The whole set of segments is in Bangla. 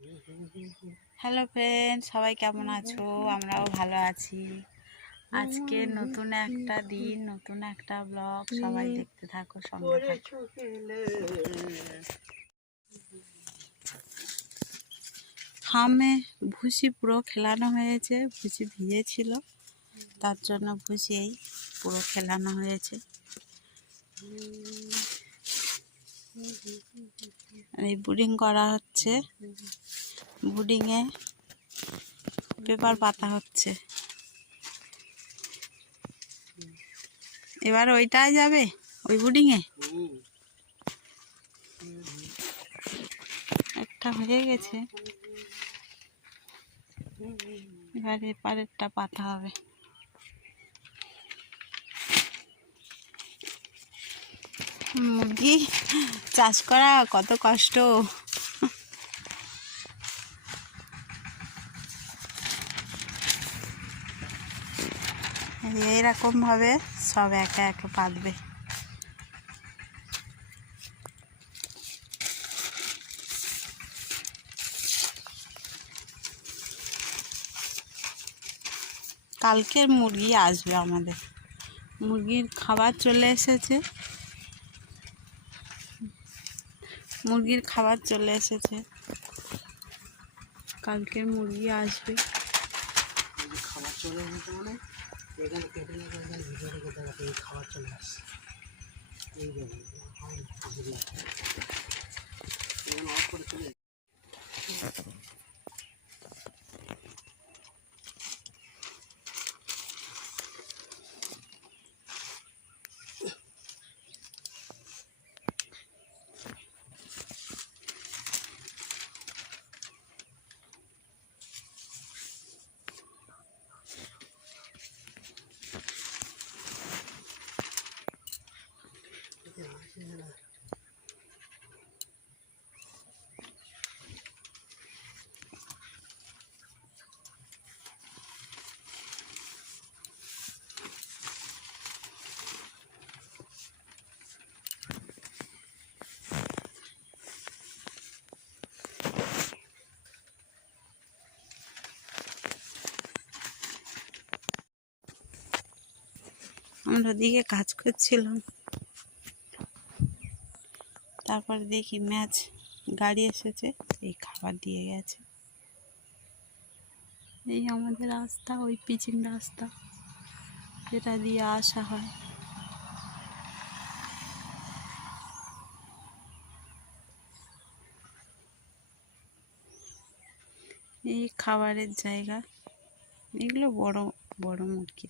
হ্যালো ফ্রেন্ড, সবাই কেমন আছো? আমরাও ভালো আছি। আজকে নতুন একটা দিন, নতুন একটা ব্লগ। সবাই দেখতে থাকো, সঙ্গে থাকো। ফার্মে ভুসি পুরো খেলানো হয়েছে, ভুসি ভিজেছিল, তার জন্য ভুসি এই পুরো খেলানো হয়েছে। এই বুডিং করা হচ্ছে, বুডিংয়ে পেপার পাতা হচ্ছে। এবার ওইটাই যাবে, ওই বুডিংয়ে একটা হয়ে গেছে, এবার এপারেরটা পাতা হবে। মুরগি চাষ করা কত কষ্ট। এইরকম ভাবে সব একে একে পাতবে। কালকের মুরগি আসবে আমাদের, মুরগির খাবার চলে এসেছে, মুরগির খাবার চলে এসেছে, কালকের মুরগি আসবে। খাবার চলে এসেছে মানে এখানে কেটে নিয়ে এখানে ভিডিওটা কোথায় রাখে খাবার চলে আসছে। এই দেখুন এখানে অফ করে চলে আমরা ওদিকে কাজ করছিলাম, তারপর দেখি ম্যাচ গাড়ি এসেছে, এই খাবার দিয়ে গেছে। এই আমাদের রাস্তা, ওই পিচিং রাস্তা, যেটা দিয়ে আসা হয়। এই খাবারের জায়গা, এগুলো বড় বড় মুরগি।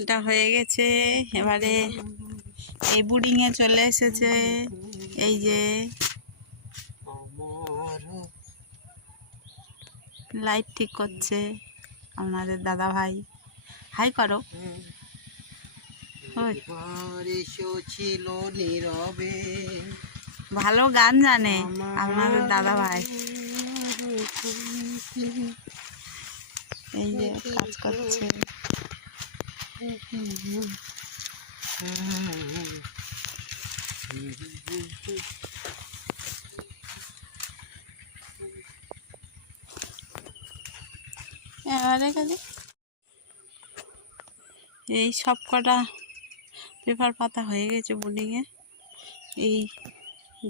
এটা হয়ে গেছে, এবারে এই বুডিংয়ে চলে এসেছে। এই যে লাইট ঠিক করছে আমাদের দাদা ভাই। হাই করো। ছিল নীরবে, ভালো গান জানে আপনাদের দাদা ভাই। এই যে কাজ করছে। এবারে গেলে এই সব কটা পেপার পাতা হয়ে গেছে বুডিংয়ে। এই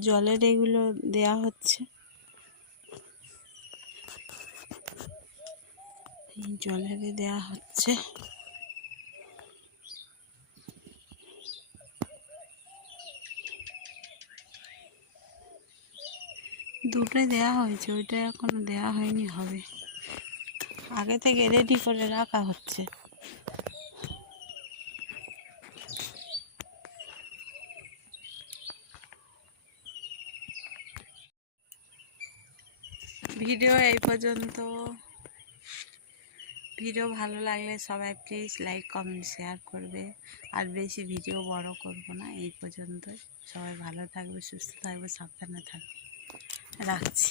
জলের এগুলো দেয়া হচ্ছে, এই জলের দেয়া হচ্ছে। দুটোই দেয়া হয়েছে, ওইটা এখনো দেয়া হয়নি, হবে। আগে থেকে রেডি করে রাখা হচ্ছে। ভিডিও এই পর্যন্ত। ভিডিও ভালো লাগলে সবাই প্লিজ লাইক কমেন্ট শেয়ার করবে। আর বেশি ভিডিও বড় করব না, এই পর্যন্তই। সবাই ভালো থাকবে, সুস্থ থাকবে, সাবধানে থাকবে। রাখছি।